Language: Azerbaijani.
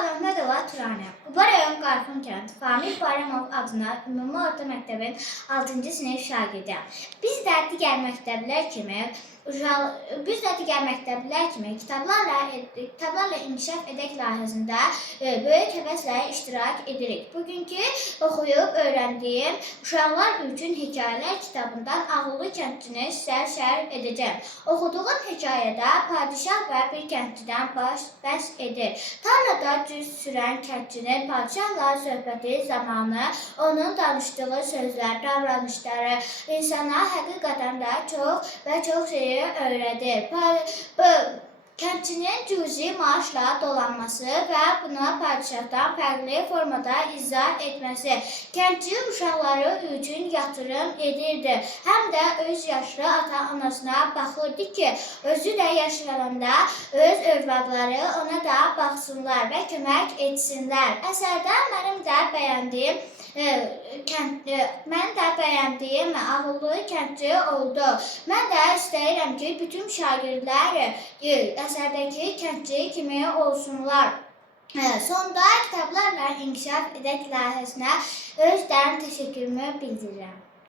Xanahmədova Turanə. Quba rayon Qarxın kənd Famil Bayramov adına ümumi orta məktəbin 6-cı sinif şagirdiyəm. Biz də digər məktəblər kimi kitablarla inkişaf edək layihəsində böyük həvəslə iştirak edirik. Bugünkü oxuyub öyrəndiyim Uşaqlar üçün hekayələr kitabından Ağıllı kəndçini sizə şərh edəcəm. Oxuduğum hekayədə padişah və bir kəndçidən bəhs edir. Tarlada düz sürən kəndçinin padişahla söhbəti zamanı onun danışdığı sözlər, davranışları insana həqiqətən də çox şeyi öyrədir. Kəndçinin cüzi maaşla dolanması və buna padişahdan fərqli formada izah etməsi. Kəndçi uşaqları üçün yatırım edirdi. Həm də öz yaşlı ata-anasına baxırdı ki, özü də yaşlananda öz övladları ona da baxsınlar və kömək etsinlər. Əsərdə mənim də bəyəndiyim ağıllı kəndçi oldu. Mən də istəyirəm ki, bütün şagirdlər əsərdəki kəndçi kimi olsunlar. Sonda kitablarla inkişaf edək layihəsinə öz dərin təşəkkürümü bildirirəm.